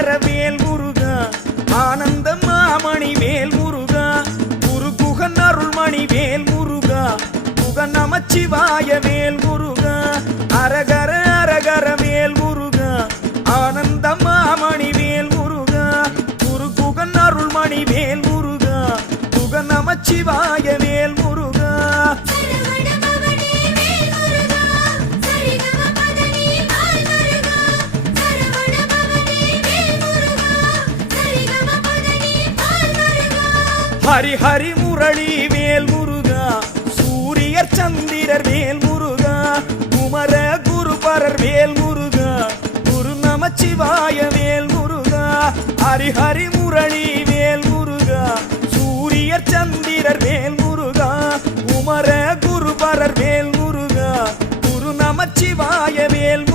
அரகர வேல் முருகா ஆனந்த மாமணி வேல் முருகா குரு குகன் அருள்மணி வேல் முருகா குகன் நமச்சிவாய வேல் முருகா அரகர அரகர வேல் முருகா ஆனந்த மாமணி வேல் முருகா குரு குகன் அருள்மணி வேல் முருகா குகன் நமச்சிவாய வேல் முருகா ஹரி ஹரி முரளி வேல் முருகா சூரியர் சந்திரர் வேல் முருகா குமர குருபரர் வேல் முருகா குரு நமச்சிவாய வேல் முருகா ஹரி ஹரி முரளி வேல் முருகா சூரியர் சந்திரர் வேல் முருகா குமர குருபரர் வேல் முருகா குரு நமச்சிவாய வேல்